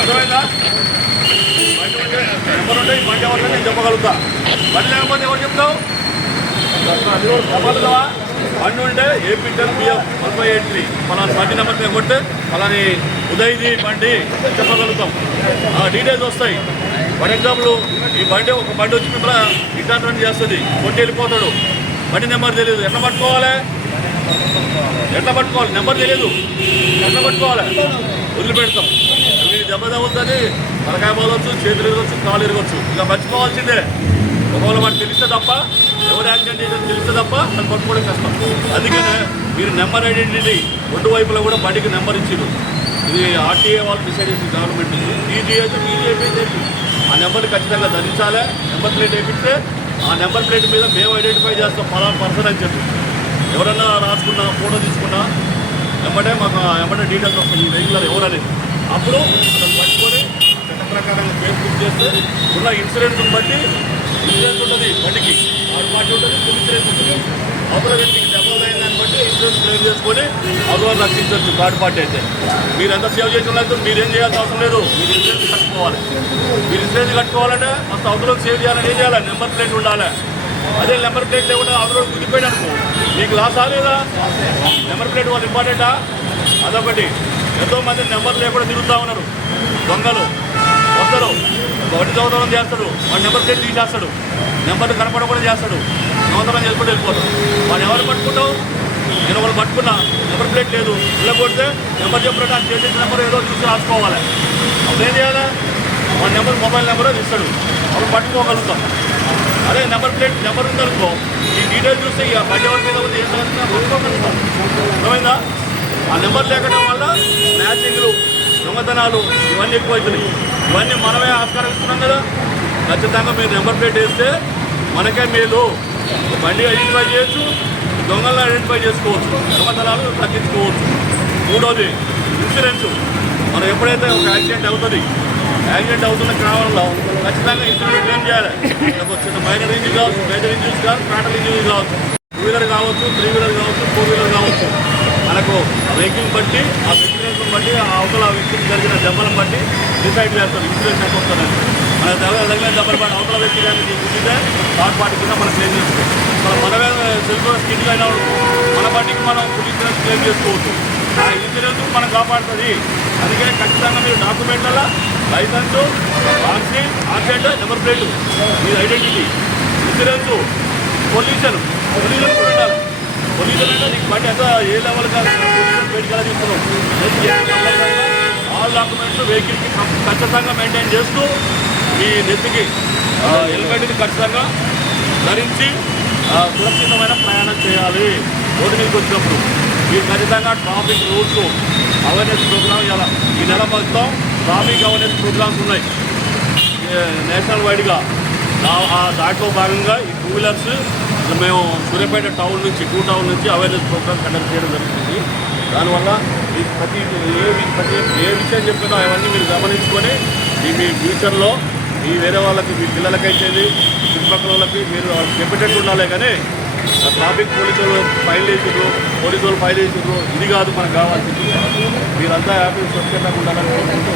అర్థమైందా? బండి ఉంటే నెంబర్ ఉంటే ఈ బండి ఎవరికైనా నేను చెప్పగలుగుతా. బండి లేకపోతే ఎవరు చెప్తావు? చెప్పగలుగుతావా? బండి ఉంటే ఏపీ10 బిఎఫ్ 1583 పలానా బండి నెంబర్ మేము కొట్టే పలాని ఉదయ్ది బండి చెప్పగలుగుతాం. డీటెయిల్స్ వస్తాయి. ఫర్ ఎగ్జాంపుల్ ఈ బండి ఒక బండి వచ్చి మిమ్మల్ని ఇంటర్వ్యూ చేస్తుంది, కొట్టి వెళ్ళిపోతాడు. బండి నెంబర్ తెలియదు, ఎట్లా పట్టుకోవాలి? నెంబర్ తెలియదు, ఎట్లా పట్టుకోవాలి? వదిలిపెడతాం. మీరు దెబ్బ తగ్గుతుంది, తలకాయ పోవచ్చు, చేతులు ఇరగొచ్చు, కాలు ఇరగొచ్చు. ఇక మర్చిపోవాల్సిందే. ఒకవేళ మనకు తెలిస్తే తప్ప, ఎవరు యాక్సిడెంట్ చేసేది తెలిస్తే తప్ప అది పట్టుకోవడం కష్టం. అందుకనే మీరు నెంబర్ ఐడెంటిటీ రెండు వైపులా కూడా బండికి నెంబర్ ఇచ్చారు. ఇది ఆర్టీఏ వాళ్ళు డిసైడ్ చేసి గవర్నమెంట్ నుంచి ఈజీఐపీ ఆ నెంబర్ని ఖచ్చితంగా ధరించాలి. నెంబర్ ప్లేట్ వేపిస్తే ఆ నెంబర్ ప్లేట్ మీద మేము ఐడెంటిఫై చేస్తాం ఫలానా పర్సన్ అని చెప్పి. ఎవరన్నా రాసుకున్నా, ఫోటో తీసుకున్నా వెంబడే మాకు వెంబడే డీటెయిల్స్ వస్తాయి, ఈ వెహికల్ ఎవరనేది. అప్పుడు అతను పట్టుకొని చట్ట ప్రకారంగా కేసు బుక్ చేస్తే ఉన్న ఇన్సూరెన్స్ని బట్టి ఇన్సూరెన్స్ ఉంటుంది బండికి, థర్డ్ పార్టీ ఉంటుంది, ఫుల్ ఇన్సూరెన్స్ ఉంటుంది. అవతల వ్యక్తికి డబ్బులు అయిన దాన్ని బట్టి ఇన్సూరెన్స్ క్లెయిమ్ చేసుకొని అవతల రక్షించవచ్చు థర్డ్ పార్టీ అయితే. మీరు ఎంత సేవ్ చేసిన లేదు, మీరేం చేయాల్సిన అవసరం లేదు. మీరు ఇన్సూరెన్స్ కట్టుకోవాలి. మీరు ఇన్సూరెన్స్ కట్టుకోవాలంటే ఫస్ట్ అవతలకు సేవ్ చేయాలని ఏం చేయాలి? నెంబర్ ప్లేట్ ఉండాలి. అదే నెంబర్ ప్లేట్ లేకుండా అవతల గుద్దిపోయిన అనుకో మీకు లాస్ ఆలేదా? నెంబర్ ప్లేట్ వాళ్ళు ఇంపార్టెంటా? అదొకటి. ఎంతోమంది నెంబర్ లేకుండా తిరుగుతూ ఉన్నారు దొంగలు. వస్తారు, వడ్డీ దొంగతనం చేస్తాడు, వాడు నెంబర్ ప్లేట్ తీసేస్తాడు, నెంబర్లు కనపడకుండా చేస్తాడు, దొంగతనం చేసుకుంటూ వెళ్ళిపోతాడు. వాడు ఎవరు పట్టుకుంటావు? నేను వాళ్ళు పట్టుకున్నా, నెంబర్ ప్లేట్ లేదు, ఇలా కొడితే నెంబర్ చెప్పినట్టు ఆ చేసిన నెంబర్ ఏదో చూసి రాసుకోవాలి. అప్పుడు ఏం చేయాలి? వాడి నెంబర్ మొబైల్ నెంబర్ ఇస్తాడు, అప్పుడు పట్టుకోగలుగుతాం. అదే నెంబర్ ప్లేట్ నెంబర్ ఉందనుకో ఈ డీటెయిల్స్ చూస్తే ఇక బండి ఎవరి మీద ఉంది ఏం పట్టుకోగలుగుతాం. అర్థమైందా? ఆ నెంబర్ లేకపోవడం వల్ల మ్యాచింగ్లు, దొంగతనాలు ఇవన్నీ ఎక్కువవుతున్నాయి. ఇవన్నీ మనమే ఆస్కారం కదా. ఖచ్చితంగా మీరు నెంబర్ ప్లేట్ వేస్తే మనకే మేలు. బండి ఐడెంటిఫై చేయొచ్చు, దొంగలను ఐడెంటిఫై చేసుకోవచ్చు, దొంగతనాలు తగ్గించుకోవచ్చు. మూడోది ఇన్సూరెన్స్. మనం ఎప్పుడైతే ఒక యాక్సిడెంట్ అవుతుంది, యాక్సిడెంట్ అవుతున్న కాలంలో ఖచ్చితంగా ఇన్సూరెన్స్ క్లెయిమ్ చేయాలి. చిన్న మైనర్ ఇంజరీ కావచ్చు, మేజర్ ఇంజరీస్ కావచ్చు, ఫ్రాటల్ ఇంజరీస్ కావచ్చు, 2 వీలర్ కావచ్చు, 3 వీలర్ కావచ్చు, 4 వీలర్ కావచ్చు. మనకు వెహికల్ బట్టి ఆ వెహికల్స్ బట్టి ఆ అవతల వ్యక్తికి జరిగిన దెబ్బలను బట్టి డిసైడ్ చేస్తాం ఇన్సూరెన్స్ ఎంత వస్తుందని. మన తగిన దెబ్బలు బట్టి అవతల వ్యక్తి కానీ గుద్దితే థర్డ్ పార్టీ కింద మనం క్లెయిమ్ చేసుకోవచ్చు. మనమే సెల్ఫ్ స్కిడ్ అయిన మన బండికి మనం ఫుల్ ఇన్సూరెన్స్ క్లెయిమ్ చేసుకోవచ్చు. ఆ ఇన్సూరెన్స్ మనం కాపాడుతుంది. అందుకని ఖచ్చితంగా మీరు డాక్యుమెంట్ల లైసెన్సు, ఆర్సీ, ఆర్సెంట్, నెంబర్ ప్లేట్, మీ ఐడెంటిటీ, ఇన్సూరెన్సు, పొల్యూషన్ కూడా ఉండాలి. పొల్యూషన్ అంటే నీకు బండి ఎంత ఏ లెవెల్ కాదు, పొల్యూషన్ బయటికి ఎలా తీసుకున్నాం. ఆల్ డాక్యుమెంట్స్ వెహికల్కి ఖచ్చితంగా మెయింటైన్ చేస్తూ మీ నెత్తికి హెల్మెట్ని ఖచ్చితంగా ధరించి సురక్షితమైన ప్రయాణం చేయాలి. రోడ్డు మీదకి వచ్చినప్పుడు మీరు ఖచ్చితంగా ట్రాఫిక్ రూల్స్ అవేర్నెస్ ప్రోగ్రామ్ ఇలా ఈ నెల మొత్తం ట్రాఫిక్ అవేర్నెస్ ప్రోగ్రామ్స్ ఉన్నాయి నేషనల్ వైడ్గా. దాంట్లో భాగంగా ఈ 2 వీలర్స్ మేము సూర్యాపేట టౌన్ నుంచి 2 టౌన్ నుంచి అవేర్నెస్ ప్రోగ్రామ్ కండక్ట్ చేయడం జరుగుతుంది. దానివల్ల ప్రతి ఏ విషయం చెప్పినా అవన్నీ మీరు గమనించుకొని మీ ఫ్యూచర్లో మీ వేరే వాళ్ళకి, మీ పిల్లలకైతే చుట్టుపక్కల వాళ్ళకి మీరు చెప్పేటట్టు ఉండాలి. కానీ ట్రాఫిక్ పోలీసులు ఫైల్ వేసారు, పోలీసులు ఫైల్ వేసారు, ఇది కాదు మనకు కావాల్సింది. మీరంతా హ్యాపీ స్వచ్ఛంగా ఉండాలని కోరుకుంటూ